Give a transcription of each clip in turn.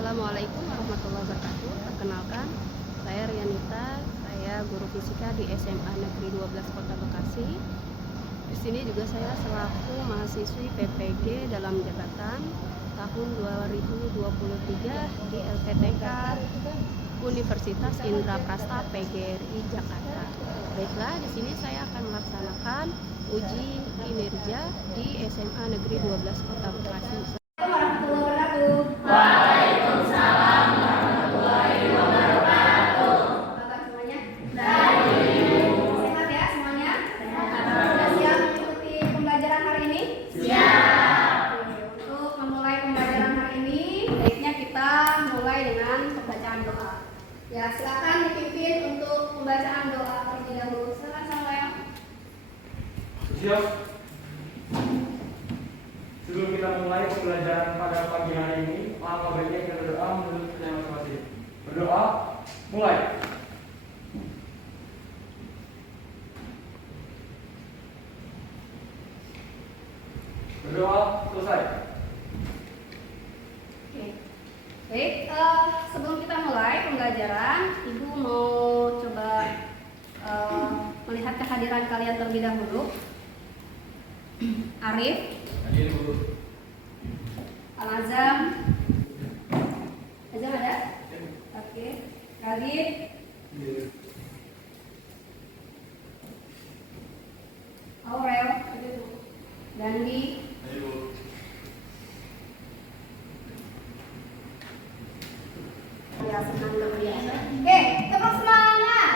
Assalamualaikum warahmatullahi wabarakatuh. Perkenalkan, saya Rianita, saya guru fisika di SMA Negeri 12 Kota Bekasi. Di sini juga saya selaku mahasiswi PPG dalam jabatan tahun 2023 di LPTK Universitas Indraprasta PGRI Jakarta. Baiklah, di sini saya akan melaksanakan uji kinerja di SMA Negeri 12 Kota Bekasi. Waalaikumsalam warahmatullahi wabarakatuh. Bapak semuanya? Sehat ya semuanya? Sudah siap mengikuti pembelajaran hari ini? Siap. Untuk memulai pembelajaran hari ini, baiknya kita mulai dengan pembacaan doa. Ya, silakan dipimpin untuk pembacaan doa terlebih dahulu. Silakan Samuel. Siap. Sebelum kita mulai pembelajaran pada pagi hari ini, maka baiknya kita berdoa menurut percaya masing-masing. Berdoa, mulai. Berdoa, selesai. Oke. Baik, sebelum kita mulai pembelajaran, Ibu mau coba melihat kehadiran kalian terlebih dahulu. Arif, Hadir, Bu. Al-Azam, Azam ada? Oke. Radit, Aurel, Dandi, Hadir, Bu. ya senang luar biasa. Oke, tepuk semangat.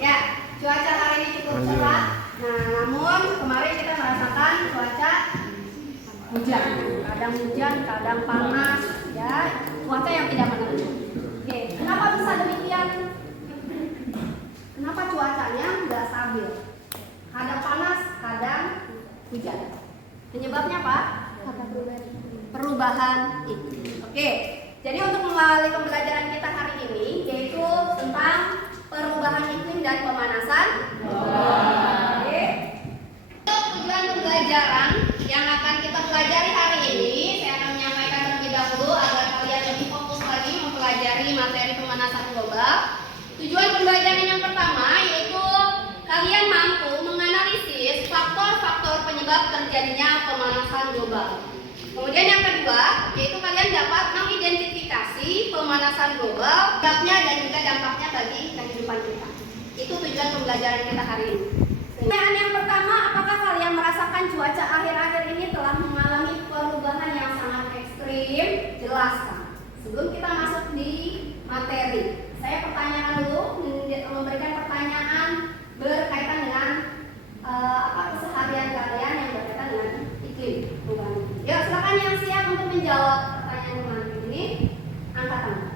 Ya, cuaca hari ini cukup cerah. Nah, namun kemarin kita merasakan cuaca hujan. Kadang hujan, kadang panas, ya. Cuaca yang tidak menentu. Oke, kenapa bisa demikian? Kenapa cuacanya nggak stabil? Kadang panas, kadang hujan. Penyebabnya apa? Perubahan iklim. Oke, jadi untuk mengawali pembelajaran kita hari ini yaitu tentang perubahan iklim dan pemanasan global. Oke. Untuk tujuan pembelajaran yang akan kita pelajari hari ini, saya akan menyampaikan terlebih dahulu agar kalian lebih fokus lagi mempelajari materi pemanasan global. Tujuan pembelajaran yang pertama yaitu kalian mampu menganalisis faktor-faktor penyebab terjadinya pemanasan global. Kemudian yang kedua yaitu kalian dapat mengidentifikasi pemanasan global, sebabnya dan juga dampaknya bagi kehidupan kita. Itu tujuan pembelajaran kita hari ini. Pertanyaan yang pertama, apakah kalian merasakan cuaca akhir-akhir ini telah mengalami perubahan yang sangat ekstrim? Jelas kan? Sebelum kita masuk di materi, saya pertanyakan dulu, memberikan pertanyaan berkaitan dengan keseharian kalian yang berkaitan dengan iklim perubahan. Ya, silakan yang siap untuk menjawab pertanyaan ini, angkat tangan.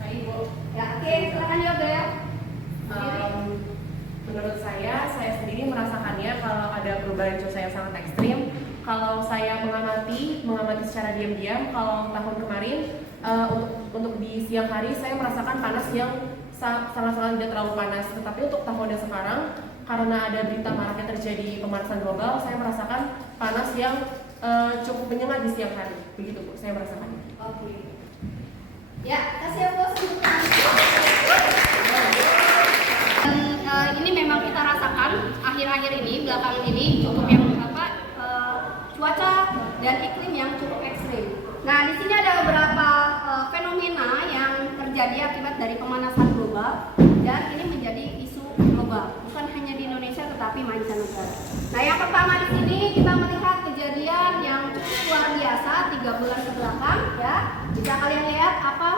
Saya Ibu. Ya, oke, silakan Yobel. Menurut saya sendiri merasakannya kalau ada perubahan cuaca yang sangat ekstrim. Kalau saya mengamati secara diam-diam, kalau tahun kemarin untuk di siang hari saya merasakan panas yang sangat-sangat tidak terlalu panas. Tetapi untuk tahun yang sekarang, karena ada berita maraknya terjadi pemanasan global, saya merasakan panas yang cukup menyengat di siang hari. Begitu Bu, saya merasakannya. Oke. Ya, kasih aplaus untuk ini memang kita rasakan akhir-akhir ini, belakangan ini cukup yang cuaca dan iklim yang cukup ekstrim. Nah, di sini ada beberapa fenomena yang terjadi akibat dari pemanasan global dan ini menjadi isu global, bukan hanya di Indonesia tetapi mancanegara. Nah, yang pertama di sini kita melihat kejadian yang cukup luar biasa 3 bulan kebelakang, ya. Bisa kalian lihat apa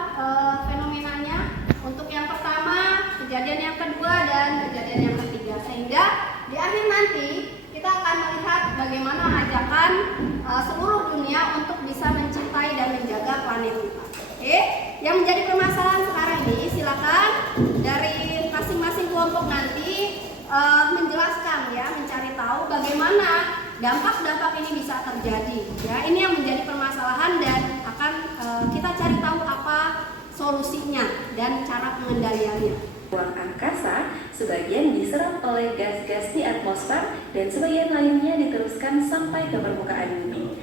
fenomenanya? Untuk yang pertama, kejadian yang kedua dan kejadian yang ketiga, sehingga di akhir nanti kita akan melihat bagaimana ajakan seluruh dunia untuk bisa mencintai dan menjaga planet kita. Oke, yang menjadi permasalahan sekarang ini, silakan dari masing-masing kelompok nanti menjelaskan, ya, mencari tahu bagaimana dampak-dampak ini bisa terjadi. Ya, ini yang menjadi permasalahan dan akan kita cari tahu apa solusinya dan cara pengendaliannya. ruang angkasa, sebagian diserap oleh gas-gas di atmosfer, dan sebagian lainnya diteruskan sampai ke permukaan bumi.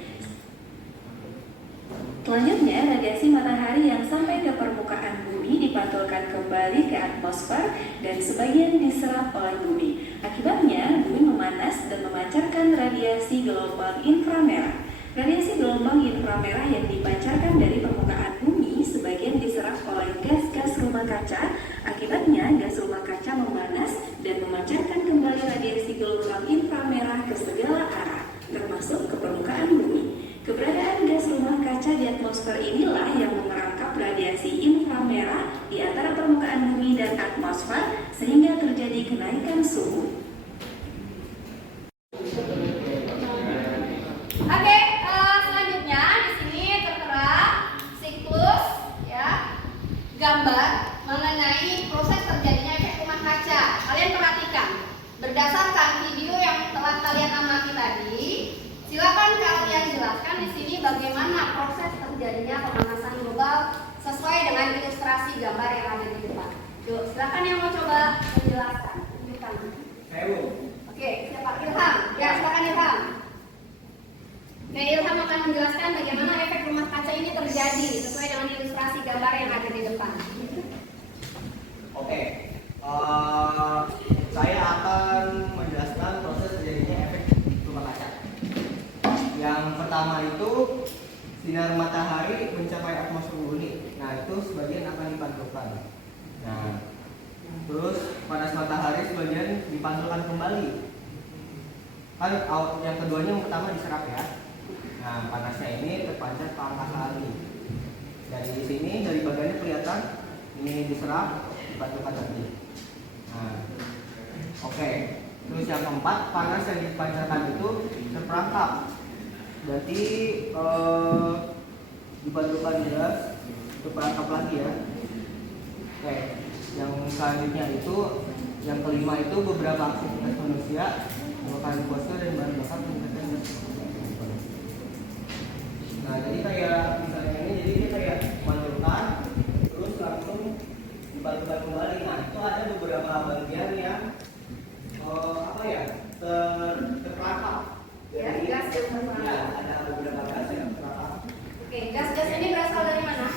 Selanjutnya, radiasi matahari yang sampai ke permukaan bumi dipantulkan kembali ke atmosfer dan sebagian diserap oleh bumi. Akibatnya, bumi memanas dan memancarkan radiasi gelombang inframerah. Radiasi gelombang inframerah yang dipancarkan dari permukaan bumi sebagian diserap oleh gas-gas rumah kaca. Akibatnya, gas rumah kaca memanas dan memancarkan kembali radiasi gelombang inframerah ke segala arah, termasuk ke permukaan bumi. Keberadaan gas rumah kaca di atmosfer inilah yang memerangkap radiasi inframerah di antara permukaan bumi dan atmosfer sehingga terjadi kenaikan suhu. Oke, selanjutnya di sini tertera siklus ya, gambar mengenai proses terjadinya efek rumah kaca. Kalian perhatikan, berdasarkan video yang telah kalian amati tadi, silakan kalian jelaskan di sini bagaimana proses terjadinya pemanasan global sesuai dengan ilustrasi gambar yang ada di depan. Yuk, silakan yang mau coba menjelaskan. Tunjukkan. Oke, siapa? Ilham. Ya, silakan Ilham. Oke, Ilham akan menjelaskan bagaimana efek rumah kaca ini terjadi sesuai dengan ilustrasi gambar yang ada di depan. Oke, saya akan menjelaskan proses terjadinya efek rumah kaca. Yang pertama itu sinar matahari mencapai atmosfer bumi. Nah, itu sebagian akan dipantulkan. Nah, terus panas matahari sebagian dipantulkan kembali. Kan yang keduanya yang pertama diserap ya. Nah, panasnya ini terpancar ke angkasa lagi. Dari sini dari bagiannya kelihatan ini diserap, dipantulkan lagi. Nah, oke. Terus yang keempat, panas yang dipancarkan itu terperangkap. Berarti dipantulkan gas, terperangkap lagi ya. Oke. Yang selanjutnya itu, yang kelima itu beberapa aktivitas manusia menggunakan fosil dan bahan bakar meningkatkan gas. Nah, jadi kayak misalnya ini, jadi dia kayak manulkan, terus langsung dibantulkan kembali. Nah, itu ada beberapa bagian yang terperangkap. Ya, gas yang terperangkap. Ya, ada beberapa gas yang terperangkap. Oke, gas-gas ini berasal dari mana?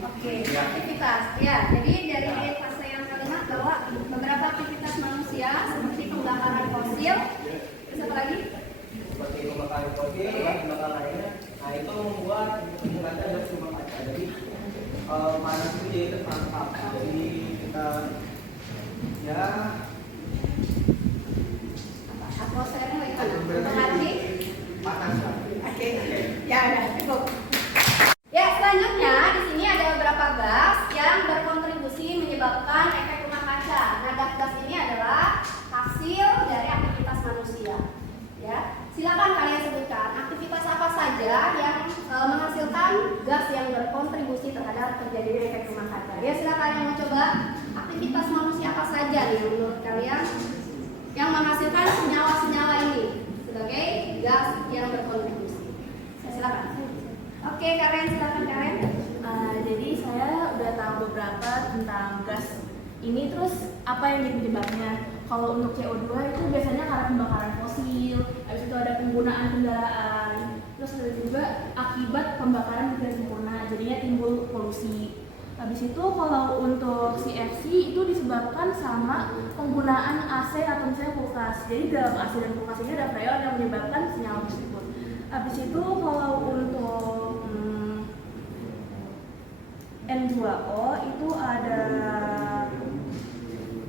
Oke, aktivitas. Ya, jadi dari fase yang kelima bahwa beberapa aktivitas manusia seperti pembakaran fosil, terus apa lagi? Seperti pembakaran fosil, pembakaran lainnya. Nah, itu membuat meningkatkan gas rumah kaca. Jadi panas itu jadi terperangkap. Jadi kita ya Atmosfernya bagaimana? Berarti panas lah. oke. Ya, udah cukup. Ya, selanjutnya di sini ada beberapa gas yang berkontribusi menyebabkan efek rumah kaca. Nah, gas-gas ini adalah hasil dari aktivitas manusia. Ya, silakan kalian sebutkan aktivitas apa saja yang menghasilkan gas yang berkontribusi terhadap terjadinya efek rumah kaca. Ya, silakan yang mau coba aktivitas manusia apa saja nih menurut kalian yang menghasilkan senyawa-senyawa ini sebagai gas yang berkontribusi. Silakan. Oke, Karen, silakan Karen. Jadi saya udah tahu beberapa tentang gas ini, terus apa yang jadi penyebabnya. Kalau untuk CO2 itu biasanya karena pembakaran fosil, habis itu ada penggunaan kendaraan, terus ada juga akibat pembakaran tidak sempurna, jadinya timbul polusi. Habis itu kalau untuk CFC itu disebabkan sama penggunaan AC atau misalnya kulkas. Jadi dalam AC dan kulkas ini ada freon yang menyebabkan senyawa tersebut. Habis itu kalau untuk N2O itu ada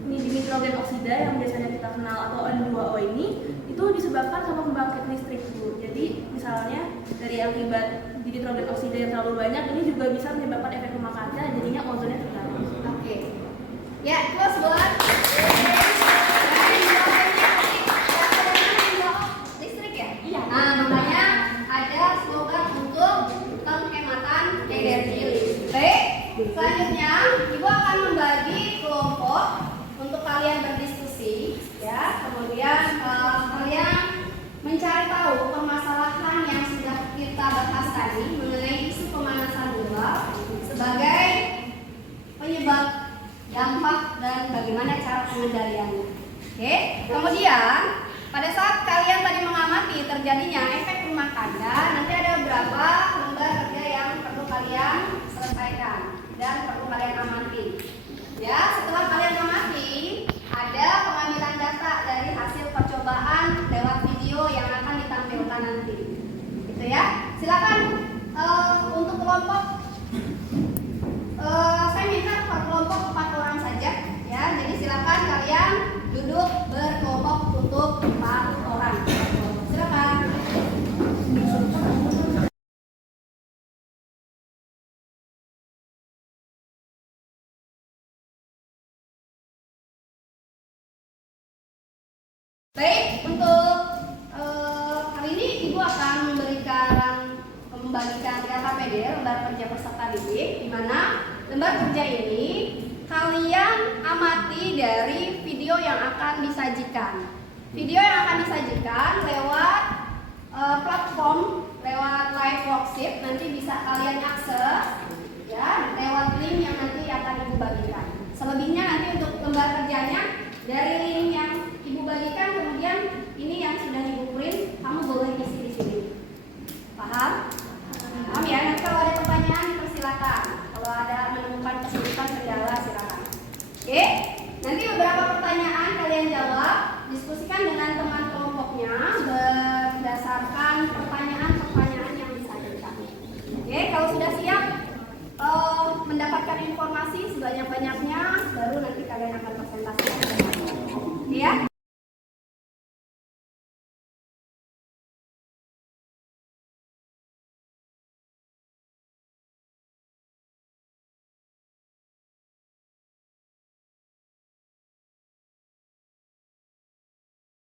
nitrogen oksida yang biasanya kita kenal atau N2O ini itu disebabkan sama pembangkit listrik Bu. Jadi misalnya dari akibat nitrogen oksida yang terlalu banyak ini juga bisa menyebabkan efek rumah kaca, jadinya ozonnya terganggu. Oke. Ya, terus buat listrik ya? Iya. Nah, makanya ada slogan untuk penghematan energi listrik. Selanjutnya, Ibu akan membagi kelompok untuk kalian berdiskusi, ya. Kemudian kalian mencari tahu permasalahan yang sudah kita bahas tadi mengenai isu pemanasan global sebagai penyebab dampak, dan bagaimana cara pengendaliannya. Oke, kemudian pada saat kalian tadi mengamati terjadinya efek rumah kaca, nanti ada beberapa lembar kerja yang perlu kalian selesaikan dan perlu kalian amati. Ya, setelah kalian amati, ada pengambilan data dari hasil percobaan lewat video yang akan ditampilkan nanti. Gitu ya. Silakan untuk kelompok saya minta per kelompok 4 orang saja ya. Jadi silakan kalian duduk berkelompok untuk 4 orang. Silakan. Baik, untuk kali ini Ibu akan membagikan LKPD, lembar kerja peserta didik, di mana lembar kerja ini kalian amati dari video yang akan disajikan. Video yang akan disajikan lewat platform, lewat live worksheet, nanti bisa kalian akses ya lewat link yang nanti akan Ibu bagikan. Selebihnya nanti untuk lembar kerjanya dari link yang Ibu bagikan, kemudian ini yang sudah Ibu print, kamu boleh isi di sini. Paham? Paham ya? Nanti kalau ada pertanyaan dipersilakan. Kalau ada menemukan kesulitan kendala silakan. Oke? Nanti beberapa pertanyaan kalian jawab, diskusikan dengan teman kelompoknya berdasarkan pertanyaan-pertanyaan yang disajikan. Oke? Kalau sudah siap mendapatkan informasi sebanyak-banyaknya, baru nanti kalian akan presentasikan. Oke ya?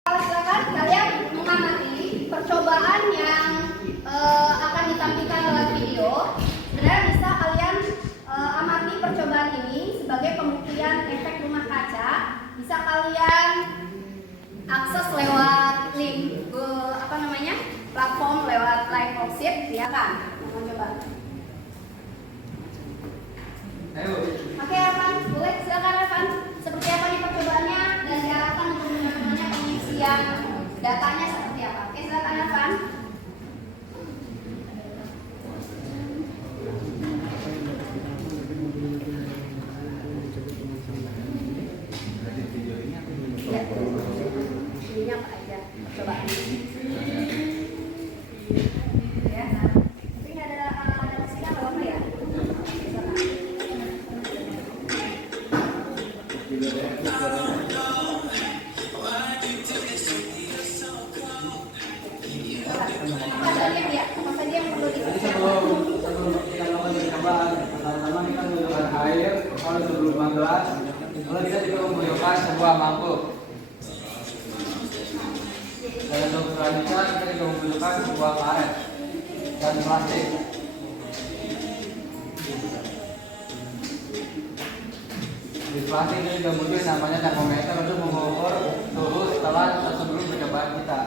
Silakan kalian mengamati percobaan yang akan ditampilkan lewat video. Sebenarnya bisa kalian amati percobaan ini sebagai pembuktian efek rumah kaca. Bisa kalian akses lewat link platform lewat live worksheet. Silakan mau coba. Oke, Evan, boleh silakan Evan. Seperti apa nih percobaannya dan diarahkan untuk teman-temannya pengisian datanya seperti apa? Oke, silakan Evan. Ya, videonya apa aja percobaannya? Ya, tapi ini ada musiknya kalau enggak ya? Lalu kita juga membutuhkan sebuah mangkuk. Dan untuk selanjutnya kita juga membutuhkan sebuah karet dan plastik. Di plastik ini juga butuh namanya termometer untuk mengukur suhu setelah atau sebelum percobaan kita.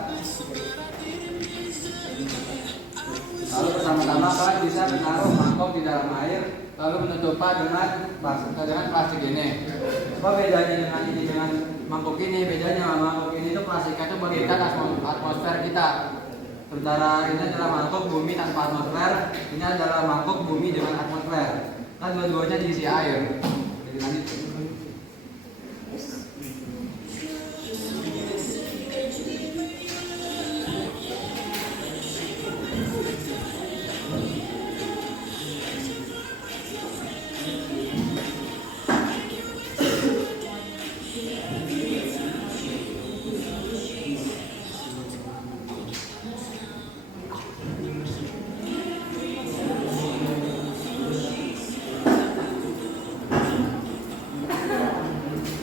Lalu pertama-tama kalian bisa menaruh mangkok di dalam air, lalu menutupnya dengan plastik ini. Apa bedanya dengan mangkok ini? Bedanya mangkok ini itu plastiknya itu bagaikan atmosfer kita. Sementara ini adalah mangkok bumi tanpa atmosfer, ini adalah mangkok bumi dengan atmosfer. Kan dua-duanya diisi air. Jadi lanjut.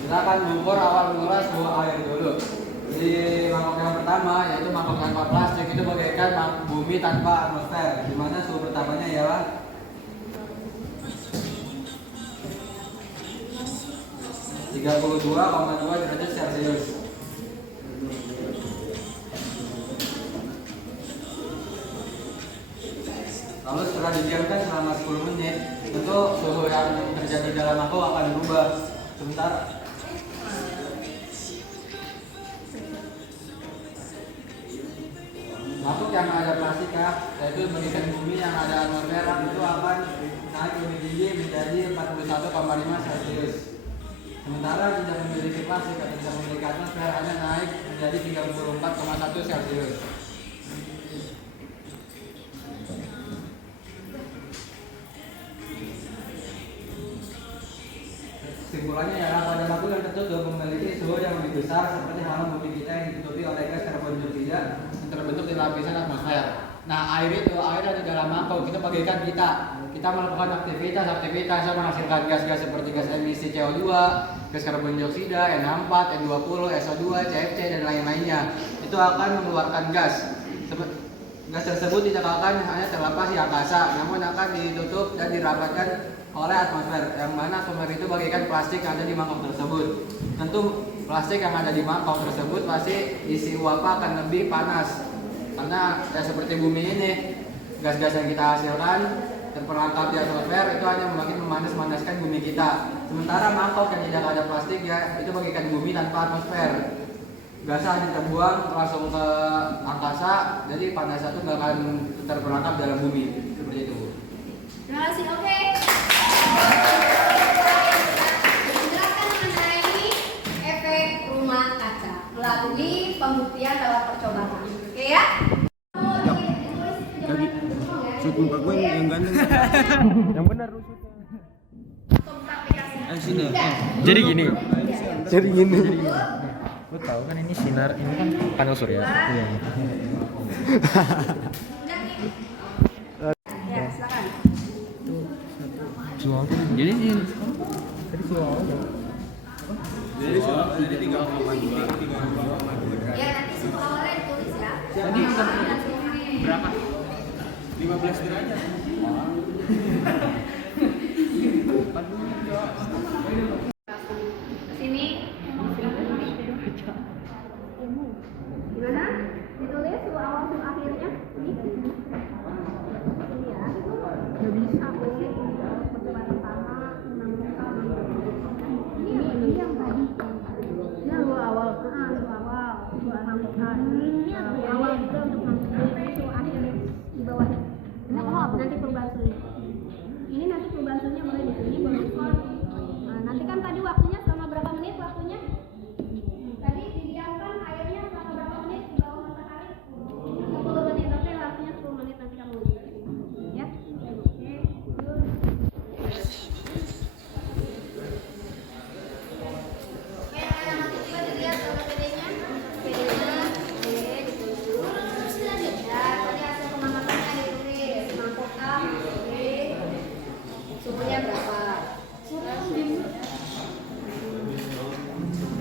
Kita akan mengukur awal mula suhu air dulu. Di mangkok yang pertama yaitu mangkok tanpa plastik itu bagaikan bumi tanpa atmosfer, di mana suhu pertamanya ialah 32,2 derajat Celcius. Lalu setelah didiamkan selama 10 menit, tentu suhu yang terjadi dalam mangkok akan berubah. Sementara makhluk yang ada plastik yaitu bagian bumi yang ada atmosfer itu akan naik lebih tinggi menjadi 41,5 Celcius. Sementara tidak memiliki plastik atau tidak memiliki atmosfer hanya naik menjadi 34,1 Celcius. Kesimpulannya adalah pada makhluk yang tertutup memiliki suhu yang lebih besar seperti halnya bumi kita yang ditutupi oleh gas karbon dioksida yang terbentuk di lapisan atmosfer. Nah, air ada di dalam makhluk. Kita bagaikan kita melakukan aktivitas yang menghasilkan gas-gas seperti gas emisi CO2, gas karbon dioksida, NH4, N20, SO2, CFC dan lain-lainnya. Itu akan mengeluarkan gas. Gas tersebut tidak akan hanya terlepas di angkasa, namun akan ditutup dan dirapatkan oleh atmosfer, yang mana atmosfer itu bagaikan plastik yang ada di mangkok tersebut. Tentu plastik yang ada di mangkok tersebut pasti isi uap akan lebih panas, karena ya seperti bumi ini, gas-gas yang kita hasilkan terperangkap di atmosfer itu hanya makin memanas-manaskan bumi kita. Sementara mangkok yang tidak ada plastik ya itu bagaikan bumi tanpa atmosfer. Gasnya hanya terbuang langsung ke angkasa, jadi panasnya itu nggak akan terperangkap dalam bumi seperti itu. Terima kasih. Oke. Menjelaskan mengenai efek rumah kaca melalui pembuktian dalam percobaan. Oke ya? Shoot muka gue yang ganteng. Yang benar lu shootnya. Sini. Jadi gini. Lu tahu kan ini sinar, ini kan panel surya. Iya. Ya, silakan. Suang. Jadi ini. Tadi suang. Jadi 3,2. Ya, nanti semua awalnya ditulis ya. Tadi berapa? 15 derajat. Sini. Gimana? Ditulis suhu awal suhu akhirnya? Ini ya. Nggak bisa. Percobaan pertama, 6 ini yang tadi. Ini suhu awal. Suhu awal. Suhu awal itu untuk suhu akhir di bawah. Ini nanti perubahan suhunya. Ini nanti perubahan suhunya mulai di sini baru di sini. Nah, nanti kan tadi waktunya selama berapa menit waktunya? Tadi didiamkan airnya selama berapa menit di bawah matahari? 10 menit. Oke, waktunya 10 menit nanti kamu lihat. Ya. Oke. Oke, yang ketiga dilihat kalau PD-nya. PD-nya, oke, ditulis. Ya, tadi hasil pengamatannya ditulis. Mangkok A, oke. Suhunya berapa?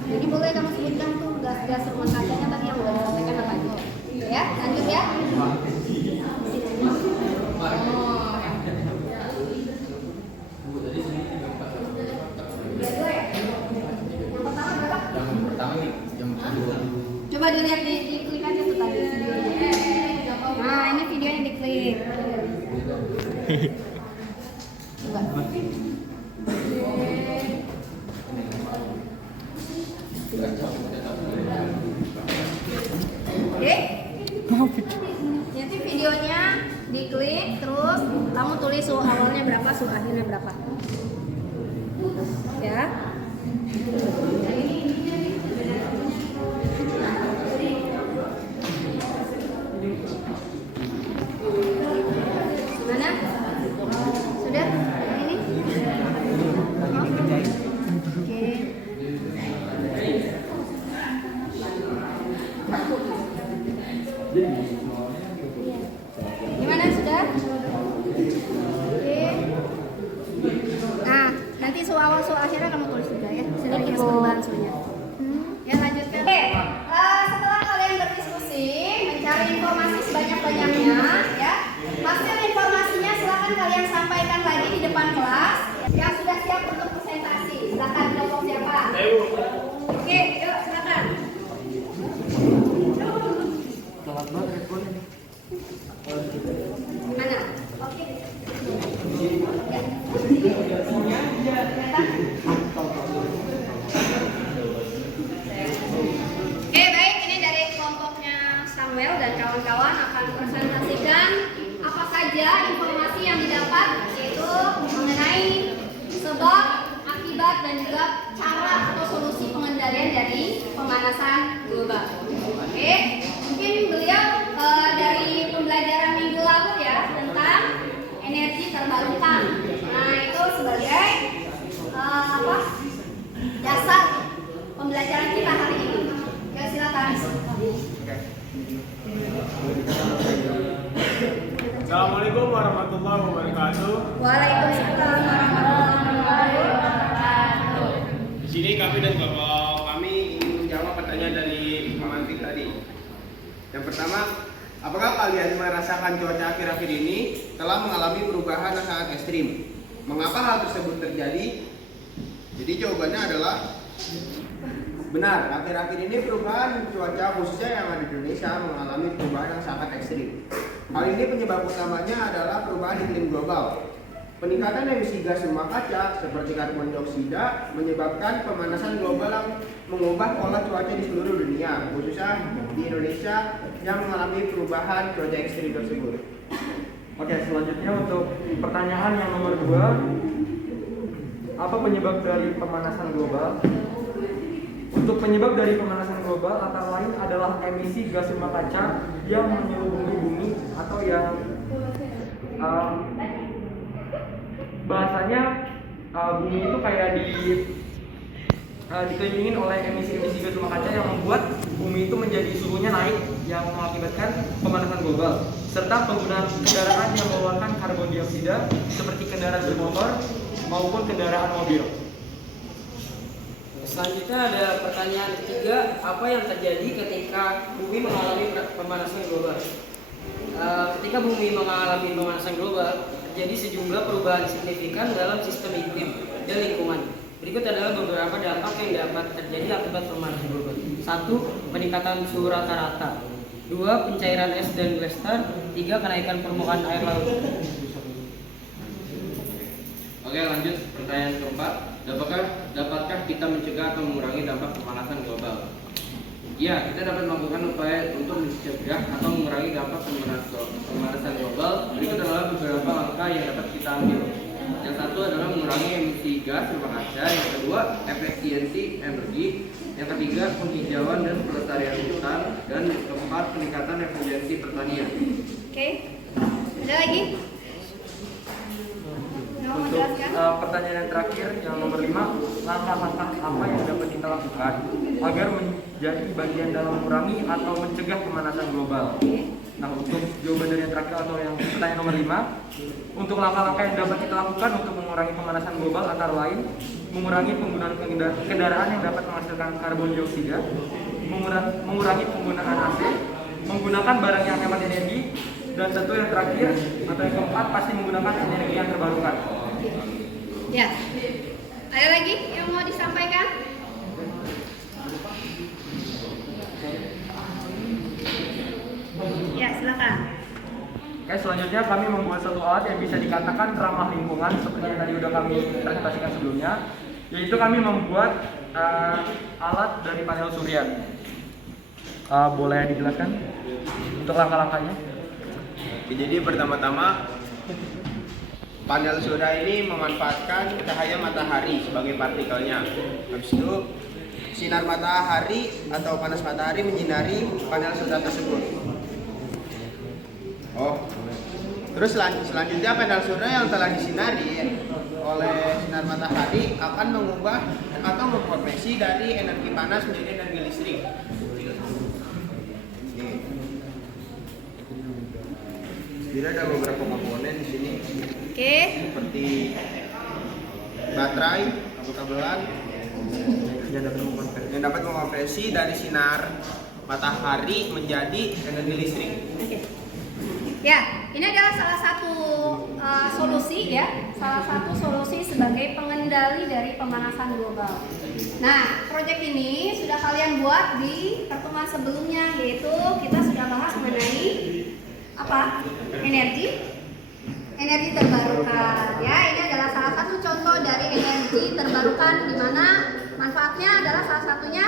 Jadi boleh kamu sebutkan tuh gas-gas rumah kacanya tadi yang udah disampaikan apa aja. Ya, lanjut ya. Dua ya? Yang pertama berapa? Yang pertama nih, yang kedua. Coba dilihat di klik aja tuh tadi videonya. Nah, ini videonya diklik. Coba. Oke. Nanti videonya diklik terus kamu tulis suhu awalnya berapa, suhu akhirnya berapa. Ya. Gimana? Sudah? Yang ini? Oh. Oke. Gimana, sudah? Oke. Nah, nanti suhu awal suhu akhirnya kamu tulis juga ya. Sedikit perubahan suhunya. Ya, lanjutkan. Oke, setelah kalian berdiskusi, mencari informasi sebanyak-banyaknya, ya. Hasil informasinya silakan kalian sampaikan lagi di depan kelas. Yang sudah siap untuk presentasi, silakan kelompok siapa? Oke, yuk silakan. Mana? Oke. Ya. Kelihatan? adalah cara atau solusi pengendalian dari pemanasan global. Oke, mungkin beliau dari pembelajaran minggu lalu ya tentang energi terbarukan. Nah itu sebagai dasar pembelajaran kita hari ini. Ya silakan. Assalamualaikum warahmatullahi wabarakatuh. Waalaikumsalam warahmatullahi wabarakatuh. Di sini kami dan kelompok kami ingin menjawab pertanyaan dari pemantik tadi. Yang pertama, apakah kalian merasakan cuaca akhir-akhir ini telah mengalami perubahan yang sangat ekstrim? Mengapa hal tersebut terjadi? Jadi jawabannya adalah benar. Akhir-akhir ini perubahan cuaca khususnya yang ada di Indonesia mengalami perubahan yang sangat ekstrim. Hal ini penyebab utamanya adalah perubahan iklim global. Peningkatan emisi gas rumah kaca seperti karbon dioksida menyebabkan pemanasan global yang mengubah pola cuaca di seluruh dunia, khususnya di Indonesia yang mengalami perubahan cuaca ekstrim tersebut. Oke, selanjutnya untuk pertanyaan yang nomor 2, apa penyebab dari pemanasan global? Untuk penyebab dari pemanasan global antara lain adalah emisi gas rumah kaca yang menyelubungi bumi atau yang bahasanya bumi itu kayak dikelilingin oleh emisi-emisi gas rumah kaca yang membuat bumi itu menjadi suhunya naik yang mengakibatkan pemanasan global, serta penggunaan kendaraan yang mengeluarkan karbon dioksida seperti kendaraan bermotor maupun kendaraan mobil. Selanjutnya ada pertanyaan ketiga, apa yang terjadi ketika bumi mengalami pemanasan global? Ketika bumi mengalami pemanasan global, terjadi sejumlah perubahan signifikan dalam sistem iklim dan lingkungan. Berikut adalah beberapa dampak yang dapat terjadi akibat pemanasan global. 1. Peningkatan suhu rata-rata. 2. Pencairan es dan glacier. 3. Kenaikan permukaan air laut. Oke, lanjut pertanyaan keempat. Dapatkah kita mencegah atau mengurangi dampak pemanasan global? Ya, kita dapat melakukan upaya untuk mencegah atau mengurangi dampak pemanasan global. Berikut adalah beberapa langkah yang dapat kita ambil. Yang satu adalah mengurangi emisi gas rumah kaca. Yang kedua, efisiensi energi. Yang ketiga, penghijauan dan pelestarian hutan. Dan keempat, peningkatan efisiensi pertanian. Oke, ada lagi? Untuk pertanyaan yang terakhir, yang nomor 5, langkah-langkah apa yang dapat kita lakukan agar menjadi bagian dalam mengurangi atau mencegah pemanasan global? Nah, untuk jawaban dari yang terakhir atau yang pertanyaan nomor 5, untuk langkah-langkah yang dapat kita lakukan untuk mengurangi pemanasan global antara lain mengurangi penggunaan kendaraan yang dapat menghasilkan karbon dioksida, mengurangi penggunaan AC, menggunakan barang yang hemat energi, dan tentu yang terakhir atau yang keempat pasti menggunakan energi yang terbarukan. Ya, ada lagi yang mau disampaikan? Ya, silakan. Oke, selanjutnya kami membuat satu alat yang bisa dikatakan ramah lingkungan seperti yang tadi udah kami presentasikan sebelumnya, yaitu kami membuat alat dari panel surya. Boleh dijelaskan untuk langkah-langkahnya? Jadi pertama-tama panel surya ini memanfaatkan cahaya matahari sebagai partikelnya. Habis itu sinar matahari atau panas matahari menyinari panel surya tersebut. Terus selanjutnya panel surya yang telah disinari oleh sinar matahari akan mengubah atau mengkonversi dari energi panas menjadi energi listrik. Jadi ada beberapa komponen di sini. Oke. Seperti baterai, kabel-kabelan yang dapat mengonversi dari sinar matahari menjadi energi listrik. Oke. Ya, ini adalah salah satu solusi ya, salah satu solusi sebagai pengendali dari pemanasan global. Nah, proyek ini sudah kalian buat di pertemuan sebelumnya, yaitu kita sudah bahas mengenai apa? Energi terbarukan. Ya, ini adalah salah satu contoh dari energi terbarukan di mana manfaatnya adalah salah satunya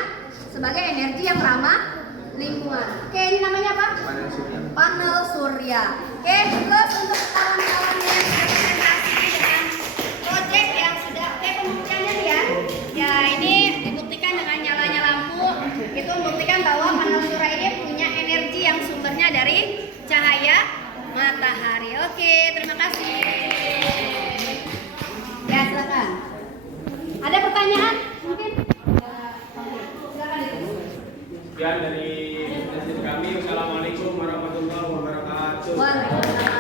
sebagai energi yang ramah lingkungan. Oke, ini namanya apa? Panel surya. Oke, terus untuk kawan-kawan yang berpresentasi dengan proyek yang sudah pembuktiannya nih ya. Ya, Oke, terima kasih. Ya, silakan. Ada pertanyaan? Mungkin? Silakan ditulis. Sekian dari kami. Wassalamualaikum warahmatullahi wabarakatuh. Waalaikumsalam.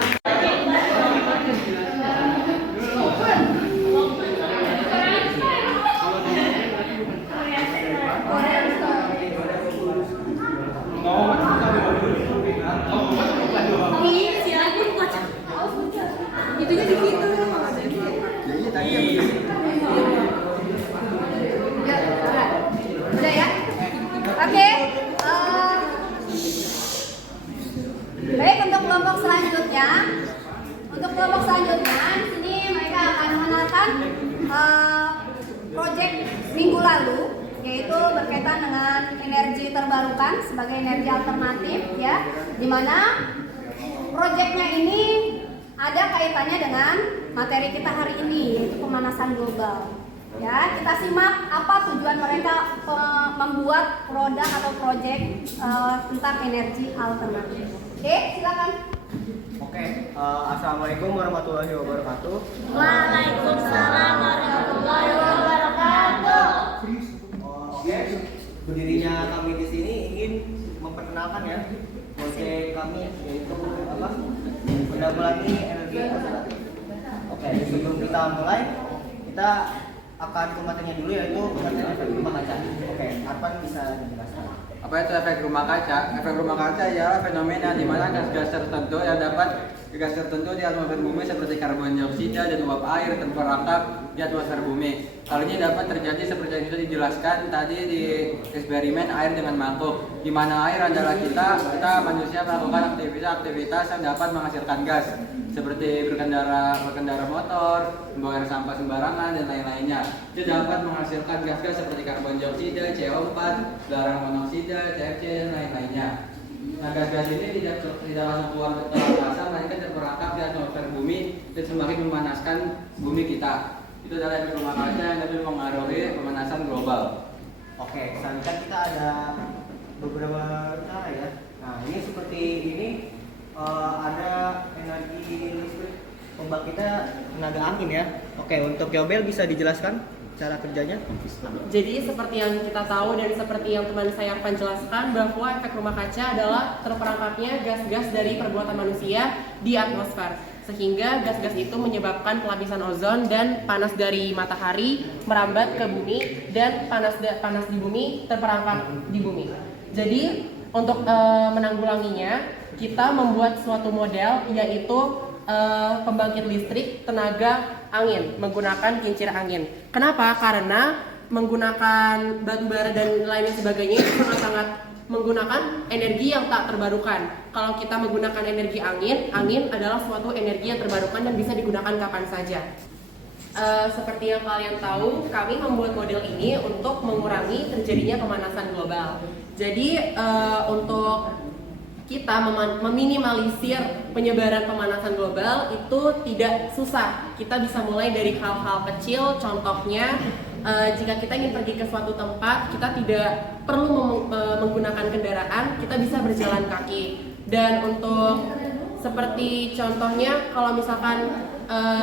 Itunya di situ. Udah ya? Oke. Baik, untuk kelompok selanjutnya. Untuk kelompok selanjutnya, di sini mereka akan mengenalkan proyek minggu lalu, yaitu berkaitan dengan energi terbarukan sebagai energi alternatif, ya. Di mana proyeknya ini ada kaitannya dengan materi kita hari ini, yaitu pemanasan global. Ya, kita simak apa tujuan mereka membuat produk atau proyek tentang energi alternatif. Oke, silakan. Oke, assalamualaikum warahmatullahi wabarakatuh. Waalaikumsalam warahmatullahi wabarakatuh. Oke, berdirinya kami di sini ingin memperkenalkan ya proyek kami, yaitu apa? Menanggulangi energi alternatif. Oke, sebelum kita mulai, kita akan ke materinya dulu, yaitu efek rumah kaca. Oke, Arfan bisa dijelaskan. Apa itu efek rumah kaca? Efek rumah kaca ialah fenomena di mana gas-gas tertentu yang dapat gas tertentu di atmosfer bumi seperti karbon dioksida dan uap air terperangkap di atmosfer bumi. Hal ini dapat terjadi seperti yang sudah dijelaskan tadi di eksperimen air dengan mangkuk, di mana air adalah kita manusia melakukan aktivitas yang dapat menghasilkan gas seperti berkendara motor, membuang air sampah sembarangan dan lain-lainnya. Itu dapat menghasilkan gas-gas seperti karbon dioksida, CO4, belerang monoksida, CFC dan lain-lainnya. Nah, gas-gas ini tidak langsung keluar ke angkasa, melainkan terperangkap di atmosfer bumi dan semakin memanaskan bumi kita. Itu adalah efek rumah kaca yang dapat mempengaruhi pemanasan global. Oke, selanjutnya kita ada beberapa cara ya. Nah, ini seperti ini ada energi listrik pembangkitnya tenaga angin ya. Oke, untuk Yobel bisa dijelaskan cara kerjanya? Jadi seperti yang kita tahu dan seperti yang teman saya akan jelaskan, bahwa efek rumah kaca adalah terperangkapnya gas-gas dari perbuatan manusia di atmosfer, sehingga gas-gas itu menyebabkan pelapisan ozon dan panas dari matahari merambat ke bumi dan panas di bumi terperangkap di bumi. Jadi untuk menanggulanginya, kita membuat suatu model, yaitu pembangkit listrik tenaga angin menggunakan kincir angin. Kenapa? Karena menggunakan batu bara dan lain sebagainya itu sangat menggunakan energi yang tak terbarukan. Kalau kita menggunakan energi angin adalah suatu energi yang terbarukan dan bisa digunakan kapan saja. Seperti yang kalian tahu, kami membuat model ini untuk mengurangi terjadinya pemanasan global. Jadi untuk kita meminimalisir penyebaran pemanasan global itu tidak susah. Kita bisa mulai dari hal-hal kecil. Contohnya, jika kita ingin pergi ke suatu tempat, kita tidak perlu menggunakan kendaraan, kita bisa berjalan kaki. Dan untuk seperti contohnya, kalau misalkan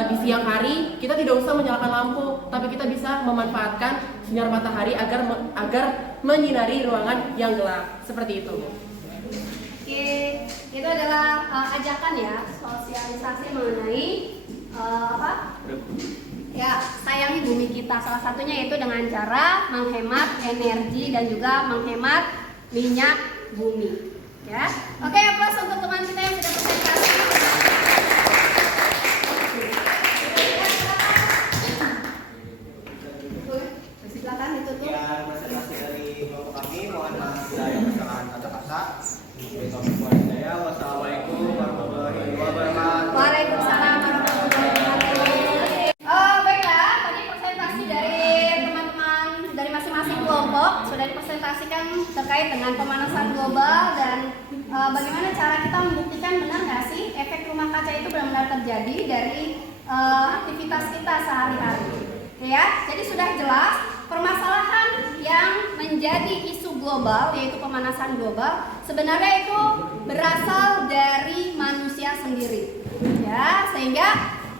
di siang hari kita tidak usah menyalakan lampu, tapi kita bisa memanfaatkan sinar matahari agar menyinari ruangan yang gelap. Seperti itu. Oke, itu adalah ajakan ya, sosialisasi mengenai ya, sayangi bumi kita. Salah satunya yaitu dengan cara menghemat energi dan juga menghemat minyak bumi. Ya, oke, aplaus untuk teman kita yang sudah presentasi. Silakan ditutup. Ya, presentasi dari kelompok kami, mohon maaf bila ada kesalahan kata-kata. Wassalamualaikum warahmatullahi wabarakatuh. Waalaikumsalam warahmatullahi wabarakatuh. Baiklah, tadi presentasi dari teman-teman dari masing-masing kelompok sudah dipresentasikan terkait dengan pemanasan global dan bagaimana cara kita membuktikan benar nggak sih efek rumah kaca itu benar-benar terjadi dari aktivitas kita sehari-hari. Ya, jadi sudah jelas permasalahan yang menjadi isu global, yaitu pemanasan global, sebenarnya itu berasal dari manusia sendiri. ya, sehingga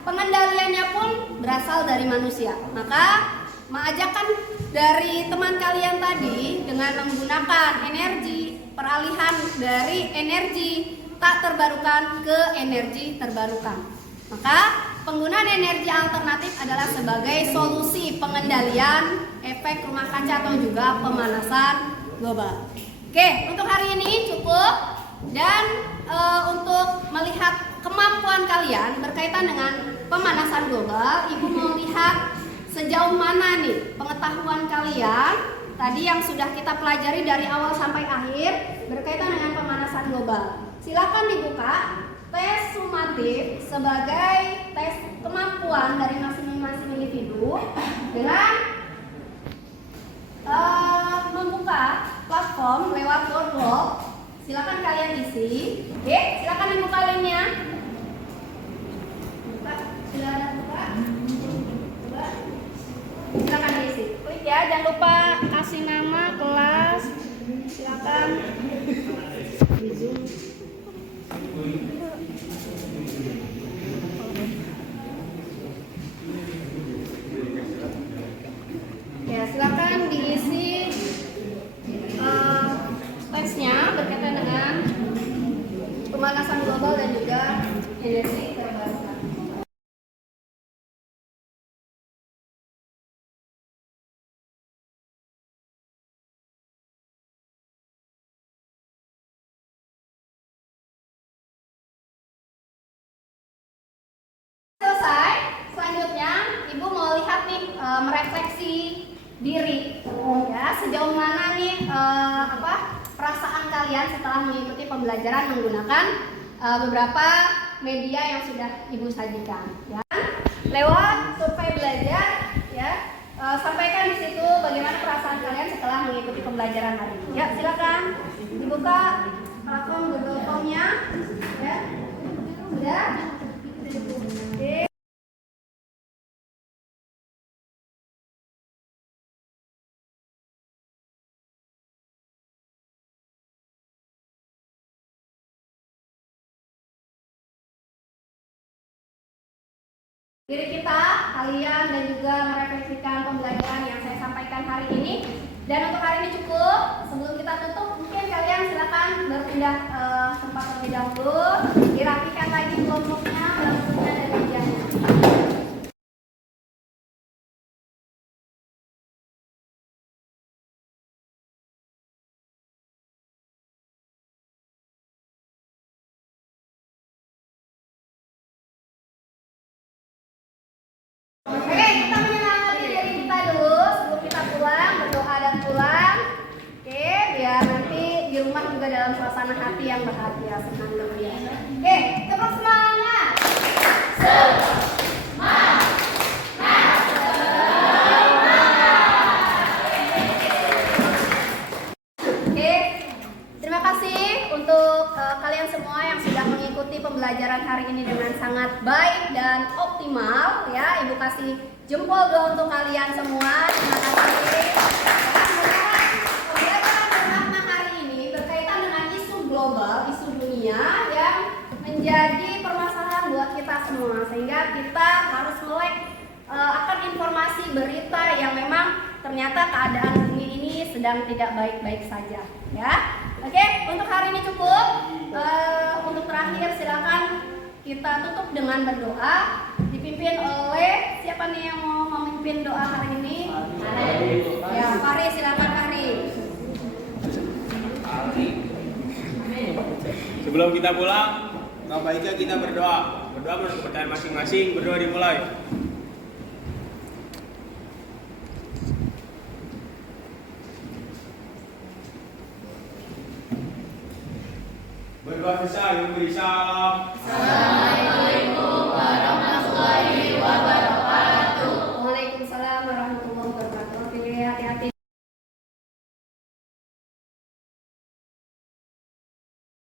pengendaliannya pun berasal dari manusia. Maka mengajarkan dari teman kalian tadi dengan menggunakan energi, peralihan dari energi tak terbarukan ke energi terbarukan. Maka penggunaan energi alternatif adalah sebagai solusi pengendalian efek rumah kaca atau juga pemanasan global. Oke, untuk hari ini cukup. Dan untuk melihat kemampuan kalian berkaitan dengan pemanasan global, Ibu mau lihat sejauh mana nih pengetahuan kalian tadi yang sudah kita pelajari dari awal sampai akhir berkaitan dengan pemanasan global. Silakan dibuka tes sumatif sebagai tes kemampuan dari masing-masing individu dengan membuka platform lewat Word. Silakan kalian isi. Oke, silakan dibuka linknya. Buka, silakan buka. Coba. Silakan diisi. Klik ya, jangan lupa kasih nama kelas. Silakan. Di Zoom. Ya, silakan diisi tesnya berkaitan dengan pemanasan global dan juga energi terbarukan. Selesai, selanjutnya Ibu mau lihat nih merefleksi diri, ya sejauh mana nih perasaan kalian setelah mengikuti pembelajaran menggunakan beberapa media yang sudah Ibu sajikan, ya. Lewat survei belajar, ya, sampaikan di situ bagaimana perasaan kalian setelah mengikuti pembelajaran hari ini. Ya, silakan dibuka platform Google Form-nya, ya. Sudah? Oke. Diri kita, kalian dan juga merefleksikan pembelajaran yang saya sampaikan hari ini. Dan untuk hari ini cukup. Sebelum kita tutup, mungkin kalian silakan berpindah tempat terlebih dahulu. Dirapikan lagi kelompoknya, lampunya dan mejanya. Oke, kita menyemangati diri kita dulu sebelum kita pulang, berdoa dan pulang. Oke, biar nanti di rumah juga dalam suasana hati yang bahagia, senang dan gembira. Oke, tepuk semangat. Oke, terima kasih untuk kalian semua yang sudah mengikuti pembelajaran hari ini dengan sangat baik dan optimal, ya. Ibu kasih jempol dong untuk kalian semua. Terima kasih. Pembelajaran bermakna hari ini berkaitan dengan isu global, isu dunia yang menjadi permasalahan buat kita semua, sehingga kita harus melek akan informasi berita yang memang ternyata keadaan dunia ini sedang tidak baik-baik saja, ya. Oke, untuk hari ini cukup. Untuk terakhir silakan kita tutup dengan berdoa dipimpin oleh siapa nih yang mau memimpin doa hari ini? Ya, Fahri, silakan Fahri. Sebelum kita pulang, nggak baiknya kita berdoa. Berdoa menurut pertanyaan masing-masing. Berdoa dimulai. Berdoa besar yang beri salam.